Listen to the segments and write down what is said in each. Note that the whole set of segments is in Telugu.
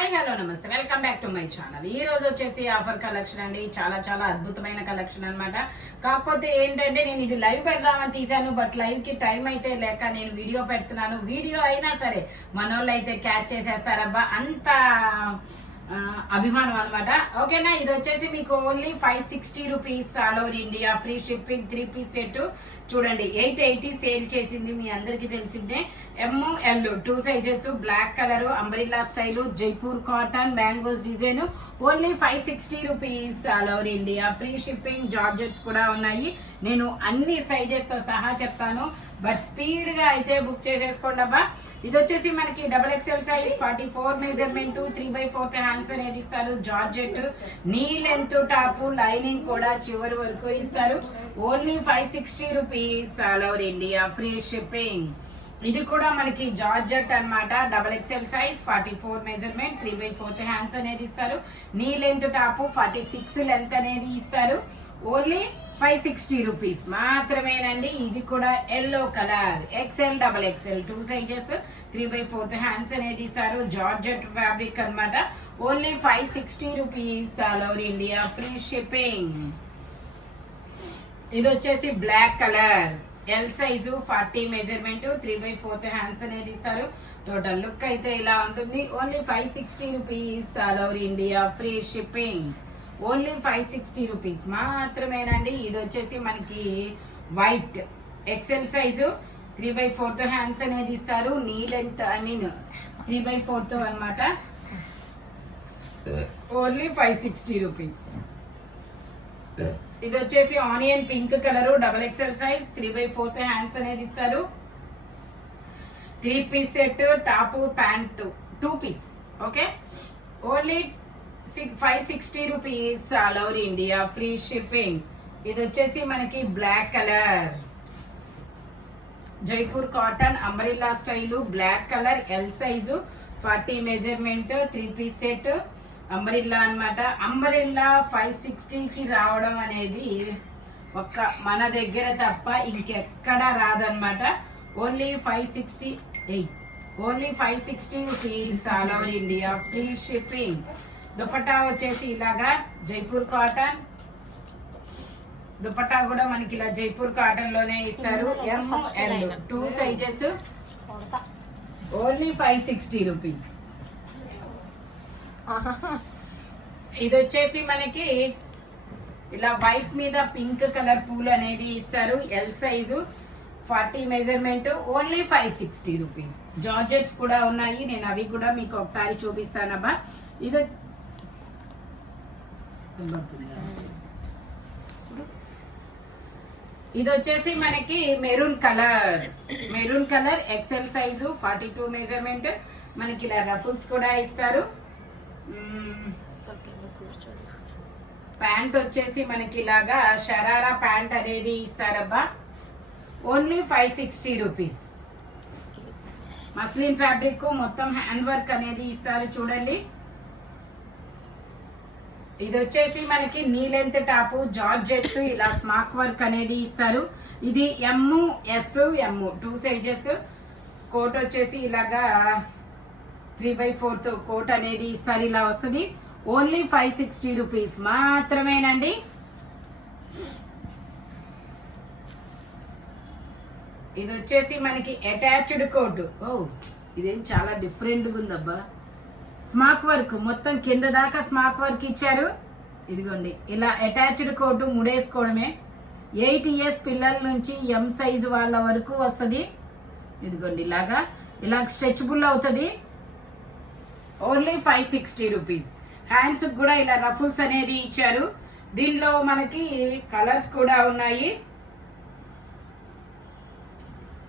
హాయ్ హలో నమస్తే welcome back to my channel. ఈ రోజు వచ్చేసి ఆఫర్ కలెక్షన్ అండి. చాలా చాలా అద్భుతమైన కలెక్షన్ అన్నమాట. కాకపోతే ఏంటంటే నేను ఇది లైవ్ పెడదామని తీసాను, బట్ లైవ్ కి టైం అయితే లేక నేను వీడియో పెడుతున్నాను. వీడియో అయినా సరే మనోళ్ళు అయితే క్యాచ్ చేసేస్తారబ్బా, అంత అభిమానం అనమాట. ఓకేనా, ఇది వచ్చేసి మీకు only 560 rupees all over India, free shipping, 3 piece set. చూడండి 880 సేల్ చేసింది, మీ అందరికి తెలిసిందే. ML 2 sizes, black colour, umbrella style, Jaipur cotton, mangoes design. Only 560 rupees all over India, free shipping. Georgettes కూడా ఉన్నాయి. నేను అన్ని సైజెస్ తో సహా చెప్తాను, బట్ స్పీడ్ గా అయితే బుక్ చేసేసుకోండి అబ్బా. ఇది వచ్చేసి మనకి XXL సైజ్, 44 మెజర్మెంట్, 3/4 హ్యాండ్స్ అనేది ఇస్తారు. జార్జెట్, నీ లెంత్ టాప్, లైనింగ్ కూడా చివరి వరకు ఇస్తారు. Only 560 rupees all over India, free shipping. ఇది కూడా మనకి జార్జెట్ అన్నమాట. XXL సైజ్, 44 మెజర్మెంట్, 3/4 హ్యాండ్స్ అనేది ఇస్తారు. నీ లెంత్ టాప్, 46 లెంత్ అనేది ఇస్తారు. ఓన్లీ 560 రూపీస్ మాత్రమేనండి. ఇది కూడా yellow colour, XL, XXL 2 sizes, 3/4 hands అనేది ఇస్తారు. జార్జెట్ ఫ్యాబ్రిక్ అన్నమాట. Only 560 rupees all over India, free shipping. ఇది వచ్చేసి black colour, L size, 40 measurement, 3/4 hands అనేది ఇస్తారు. టోటల్ లుక్ అయితే ఇలా ఉంటుంది. Only 560 rupees all over India, free shipping. Only 560 rupees మాత్రమేనండి. ఇది వచ్చేసి మనకి వైట్, XL సైజు, 3/4 హ్యాండ్స్ అనేది ఇస్తారు. నీ లెంత్ 3/4 అన్నమాట. Only 560 rupees. ఇది వచ్చేసి onion pink colour, XXL size, 3/4 hands అనేది ఇస్తారు. 3 piece set, top, pant, 2 piece. Okay, only 560 rupees all over India, free shipping. ఇది వచ్చేసి మనకి black colour, Jaipur cotton, umbrella style, black colour, L size, 40 measurement, 3 piece set, umbrella అన్నమాట. అంబ్రిల్లా 560 కి రావడం అనేది ఒక్క మన దగ్గర తప్ప ఇంకెక్కడా రాదన్నమాట. Only 568, only 560 rupees all over India, free shipping. Dupatta వచ్చేసి ఇలాగా జైపూర్ కాటన్, దుపట్టా కూడా మనకి ఇలా జైపూర్ కాటన్ లోనే ఇస్తారు. ML 2 sizes, only 560 rupees. ఇది వచ్చేసి మనకి ఇలా వైట్ మీద పింక్ కలర్ పూలు అనేది ఇస్తారు. L size, 40 measurement, only 560 rupees. Georgettes కూడా ఉన్నాయి, నేను అవి కూడా మీకు ఒకసారి చూపిస్తానబ్బా. ఇది వచ్చేసి మనకి maroon colour, XL size, 42 measurement. మనకి ఇలా రఫుల్స్ కూడా ఇస్తారు. ప్యాంట్ వచ్చేసి మనకి ఇలాగా షరారా ప్యాంట్ అనేది ఇస్తారబ్బా. Only 560 rupees. మస్లిన్ ఫ్యాబ్రిక్, మొత్తం హ్యాండ్ వర్క్ అనేది ఇస్తారు. చూడండి, ఇది వచ్చేసి మనకి నీ లెంత్ టాప్, జార్జెట్స్, ఇలా స్మాక్ వర్క్ అనేది ఇస్తారు. ఇది MS, M 2 సైజెస్. కోట్ వచ్చేసి ఇలాగా 3/4 కోట్ అనేది ఇస్తారు, ఇలా వస్తుంది. ఓన్లీ 560 రూపీస్ మాత్రమేనండి. ఇది వచ్చేసి మనకి అటాచ్డ్ కోట్. ఇదేం చాలా డిఫరెంట్ గా ఉందబ్బా. స్మాక్ వర్క్, మొత్తం కింద దాకా స్మాక్ వర్క్ ఇచ్చారు. ఇదిగోండి, ఇలా అటాచ్డ్ కోటు ముడేసుకోవడమే. 8 years పిల్లల నుంచి M సైజు వాళ్ళ వరకు వస్తుంది. ఇదిగోండి, ఇలా స్ట్రెచబుల్ అవుతుంది. Only 560 rupees. హ్యాండ్స్ కూడా ఇలా రఫుల్స్ అనేది ఇచ్చారు. దీనిలో మనకి కలర్స్ కూడా ఉన్నాయి.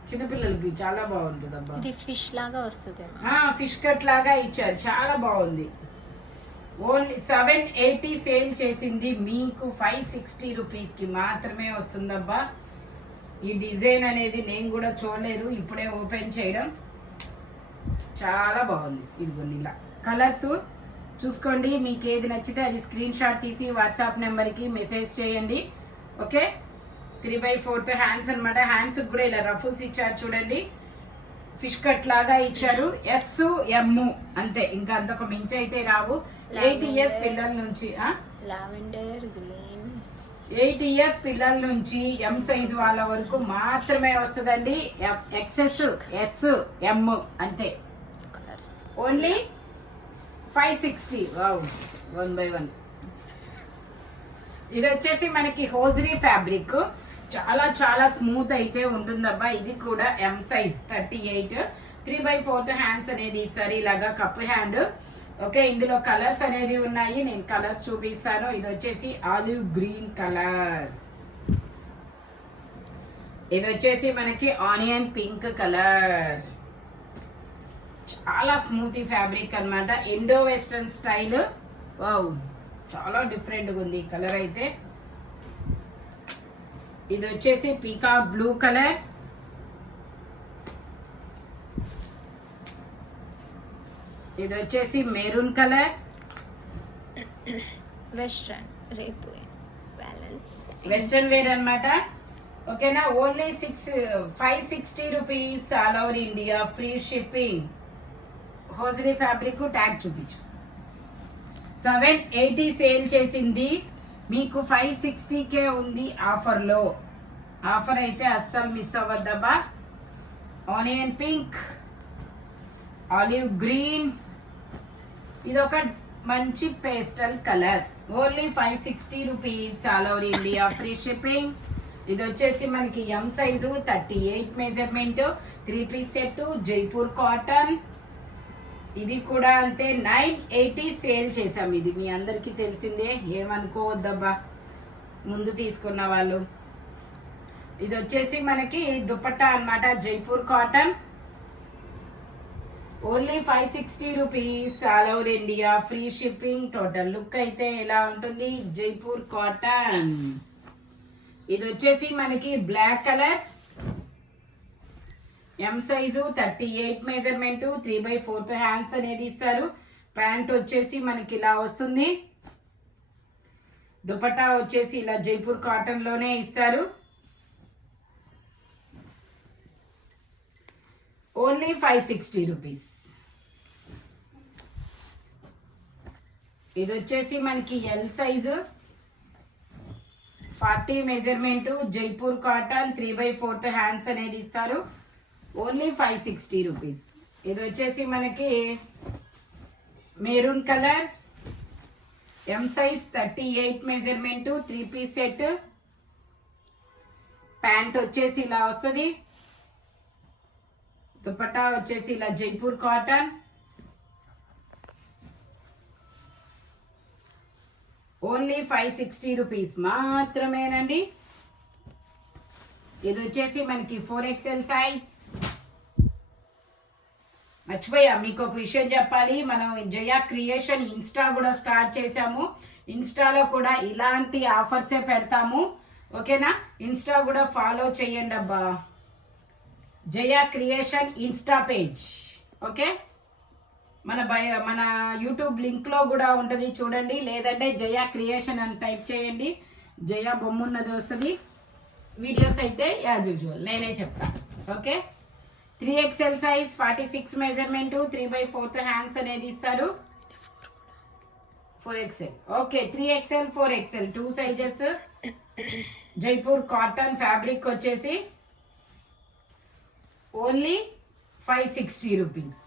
చిన్నపిల్లలకి చాలా బాగుంటుంది అబ్బా. ఇది ఫిష్ లాగా వస్తుంది, ఫిష్ కట్ లాగా ఇచ్చారు, చాలా బాగుంది. ఓన్లీ 780 సేల్ చేసింది, మీకు 560 రూపీస్ కి మాత్రమే వస్తుందబ్బా. ఈ డిజైన్ అనేది నేను కూడా చూడలేదు, ఇప్పుడే ఓపెన్ చేయడం. చాలా బాగుంది. ఇదిగోండి, ఇలా కలర్స్ చూసుకోండి. మీకు ఏది నచ్చితే అది స్క్రీన్ షాట్ తీసి వాట్సాప్ నెంబర్కి మెసేజ్ చేయండి. ఓకే, 3/4 హ్యాండ్స్ అనమాట. హ్యాండ్స్ కూడా ఇలా రఫుల్స్ ఇచ్చారు చూడండి. ఫిష్ కట్ లాగా ఇచ్చారు. ఎస్ ఎమ్ అంతే, ఇంకా అంతకు మించి అయితే రావు. 8 ఇయర్స్ పిల్లల నుంచి లావెండర్ గ్రీన్ 8 ఇయర్స్ పిల్లల నుంచి ఎం సైజ్ వాళ్ళ వరకు మాత్రమే వస్తుందండి. ఎక్సెస్ ఎస్ ఎమ్ అంతే. Colours only 560. Wow, 1 by 1. ఇది వచ్చేసి మనకి హోజరీ ఫ్యాబ్రిక్, చాలా చాలా స్మూత్ అయితే ఉంటుందబ్బా. ఇది కూడా ఎం సైజ్ 38. 3/4 హ్యాండ్స్ అనేది ఇస్తారు, ఇలాగా కప్ హ్యాండ్. ఓకే, ఇందులో కలర్స్ అనేది ఉన్నాయి, నేను కలర్స్ చూపిస్తాను. ఇది వచ్చేసి ఆలివ్ గ్రీన్ కలర్, ఇది వచ్చేసి మనకి ఆనియన్ పింక్ కలర్. చాలా స్మూతీ ఫ్యాబ్రిక్ అన్నమాట, ఇండో వెస్టర్న్ స్టైల్. వావ్, చాలా డిఫరెంట్ గా ఉంది ఈ కలర్ అయితే. ఇది వచ్చేసి పీకాక్ బ్లూ కలర్, ఇది వచ్చేసి మెరూన్ కలర్. వెస్ట్రన్ రేపు వెస్టర్న్ వేర్ అన్నమాట. ఓకేనా, only 560 rupees, all over India, free shipping. Hosiery fabric tag చూపించు. 780 సేల్ చేసింది, మీకు 560కే ఉంది ఆఫర్ లో. ఆఫర్ అయితే అస్సలు మిస్ అవ్వద్దబ్బా. ఆనియన్ పింక్, ఆలివ్ గ్రీన్, ఇది ఒక మంచి pastel colour. Only 560 rupees, all over India, free shipping. ఇది వచ్చేసి మనకి M size 38 measurement, 3 piece set, Jaipur cotton. ఇది కూడా అంతే, 980 సేల్ చేసాం. ఇది మీ అందరికి తెలిసిందే, ఏమనుకోవద్దబ్బా ముందు తీసుకున్న వాళ్ళు. ఇది వచ్చేసి మనకి దుపట్టా అన్నమాట, Jaipur cotton. Only 560 rupees, all over India, free shipping. Total look అయితే ఎలా ఉంటుంది, జైపూర్ కాటన్. ఇది వచ్చేసి మనకి black colour, M size 38 measurement, 3/4 hands అనేది ఇస్తారు. ప్యాంట్ వచ్చేసి మనకి ఇలా వస్తుంది, దుపట్టా వచ్చేసి ఇలా జైపూర్ కాటన్ లోనే ఇస్తారు. Only 560 rupees. ఇది వచ్చేసి మనకి L size 40 measurement, Jaipur cotton, 3/4 hands అనేది ఇస్తారు. Only 560 rupees. ఇది వచ్చేసి మనకి maroon colour, M size 38 measurement, 3 piece set. Pant వచ్చేసి ఇలా వస్తుంది, దుపట్టా వచ్చేసి ఇలా జైపూర్ కాటన్. ఓన్లీ 560 రూపీస్ మాత్రమేనండి. ఇది వచ్చేసి మనకి 4XL సైజ్. మర్చిపోయా మీకు ఒక విషయం చెప్పాలి, మనం జయా క్రియేషన్ ఇన్స్టా కూడా స్టార్ట్ చేసాము. ఇన్స్టాలో కూడా ఇలాంటి ఆఫర్సే పెడతాము, ఓకేనా. ఇన్స్టా కూడా ఫాలో చేయండి అబ్బా, జయా క్రియేషన్ ఇన్స్టా పేజ్. ఓకే, మన యూట్యూబ్ లింక్ లో కూడా ఉంటుంది చూడండి, లేదంటే జయా క్రియేషన్ అని టైప్ చేయండి, జయా బొమ్మ ఉన్నది వస్తుంది. వీడియోస్ అయితే యాజ్ యూజువల్ నేనే చెప్తాను. Okay, 3XL size 46 measurement, 3/4 hands అనేది ఇస్తారు. 4XL. Okay, 3XL 4XL 2 sizes. Jaipur cotton fabric వచ్చేసి ఓన్లీ 560 రూపీస్.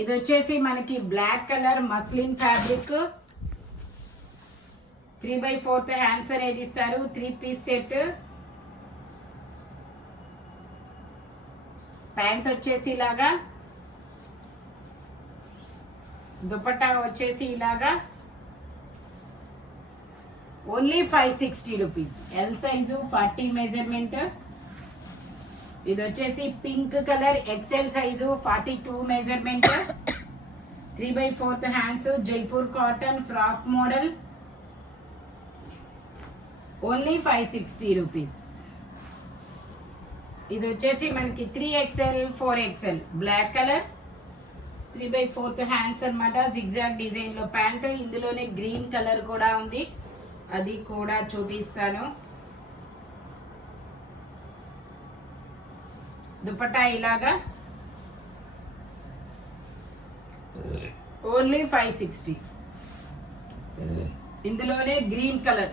ఇది వచ్చేసి మనకి black colour muslin fabric, 3/4 hands అనేది ఇస్తారు. 3 పీస్ సెట్. ప్యాంట్ వచ్చేసి ఇలాగా, దుపట్టా వచ్చేసి ఇలాగా. Only 560 rupees. L size 40 measurement. ఇది వచ్చేసి pink colour, XL size 42 measurement, 3/4 hands, Jaipur cotton frock model. Only 560 rupees. ఇది వచ్చేసి మనకి 3XL 4XL black colour, 3/4 hands అన్నమాట, జిగ్జాగ్ డిజైన్ లో ప్యాంట్. ఇందులోనే గ్రీన్ కలర్ కూడా ఉంది, అది కూడా చూపిస్తాను. దుపట్టా ఇలాగా ఓన్లీ 560. ఇందులోనే గ్రీన్ కలర్,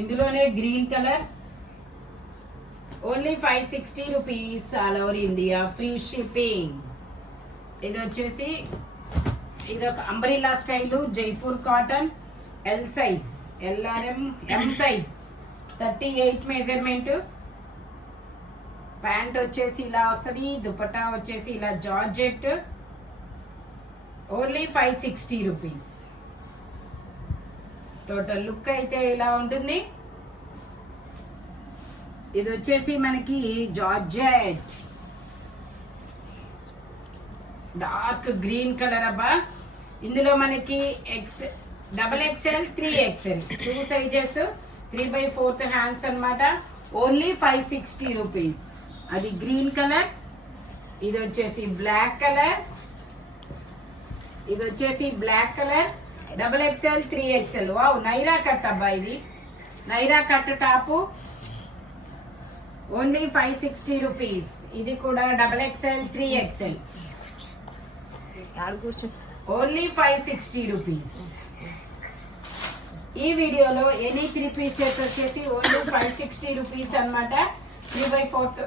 ఇందులోనే green colour only 560 rupees all over India, free shipping. ఇది వచ్చేసి ఇది ఒక umbrella style Jaipur cotton, L size, LRM, ఎం సైజ్, 38 మెజర్మెంట్. ప్యాంట్ వచ్చేసి ఇలా వస్తుంది, దుపట్టా వచ్చేసి ఇలా georgette, only 560 rupees. Total look అయితే ఇలా ఉంటుంది. ఇది వచ్చేసి మనకి జార్జెట్ డార్క్ గ్రీన్ కలర్ అబ్బా. ఇందులో మనకి XXL 3XL 2 సైజెస్, 3/4 హ్యాండ్స్ అన్నమాట. Only 560 rupees. అది గ్రీన్ కలర్. ఇది వచ్చేసి బ్లాక్ కలర్, ఇది వచ్చేసి black colour, XXL 3XL. Wow, Naira cut అబ్బా, ఇది Naira cut top, only 560 rupees. ఇది కూడా XXL 3XL, ఓన్లీ 560 రూపీస్. ఈ వీడియోలో ఎనీ 3 పీస్ సెట్ వచ్చేసి ఓన్లీ 560 రూపీస్ అనమాట. 3/4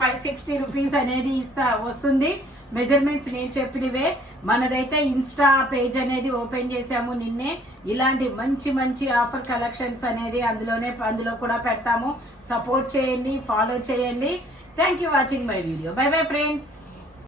560 రూపీస్ అనేది వస్తుంది. మెజర్మెంట్స్ నేను చెప్పినవే. మనదైతే ఇన్స్టా పేజ్ అనేది ఓపెన్ చేసాము నిన్నే. ఇలాంటి మంచి మంచి ఆఫర్ కలెక్షన్స్ అనేది అందులో కూడా పెడతాము. సపోర్ట్ చేయండి, ఫాలో చేయండి. Thank you watching my video. By bye friends.